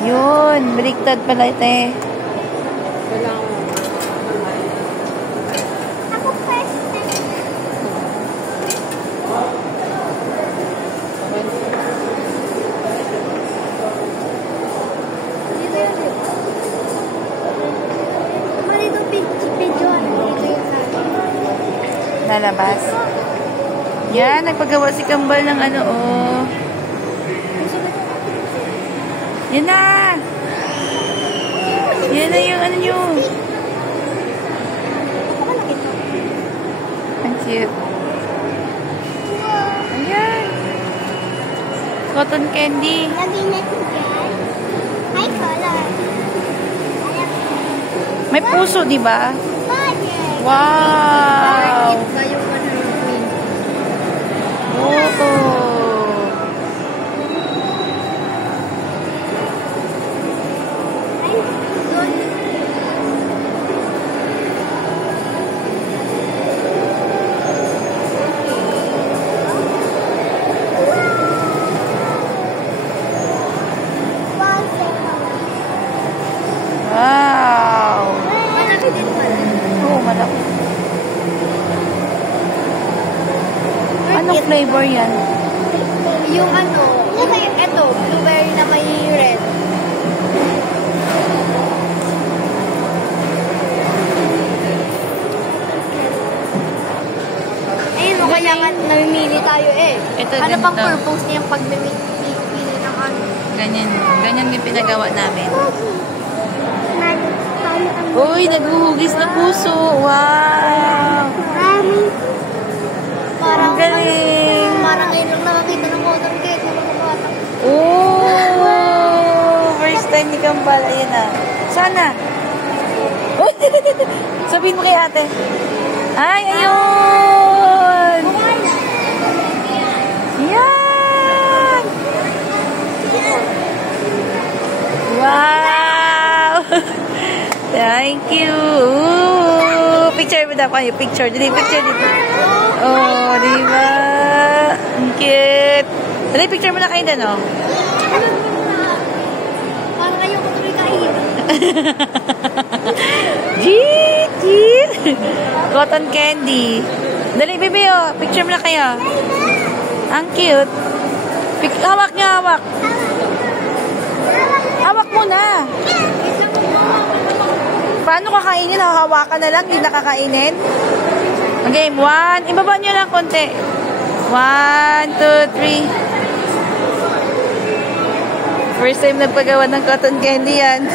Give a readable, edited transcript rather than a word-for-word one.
Yun, baliktad pala ito eh. Ako first. Dito video dito yung Lalabas. Yan, nagpagawa si Kambal ng ano, oh. Yan na! Yan na yung ano nyo. Ang cute. Ayan. Cotton candy. lagi natin dyan. May color. May puso, di ba? Mother. Wow! Oh! Wow! Malaki din pala. Oo, malaki. Anong flavor yan? Yung ano, ito, blueberry na may red. Ayun, o kaya nga namimili tayo eh. Ito, ano ganito. pang purpose niyang pagmimili ng ano? Ganyan. Ganyan yung pinagawa namin. Uy, naguhugis na puso. Wow! Parang, Ang galing. Parang ngayon lang nakakita ng cotton cake. Oh! First time ni Kambal. Ayan na. Sana. Uy! Sabihin mo kay ate. Ay, ayun! Yan! Wow! Thank you! Ooh, picture mo daw kayo. Picture. Dali, picture dito. Oh, di ba? Ang cute. Dali, picture mo na kayo doon, oh. Parang ayoko tuloy kain. Jeet! Cotton candy. Dali, baby, oh. Picture mo na kayo. Ang cute. Hawak niya, hawak. Hawak mo na. Paano kakainin? Hawakan na lang, hindi nakakainin. Okay, 1. Ibaba nyo lang konti. 1, 2, 3. First time nagpagawa ng cotton candy yan.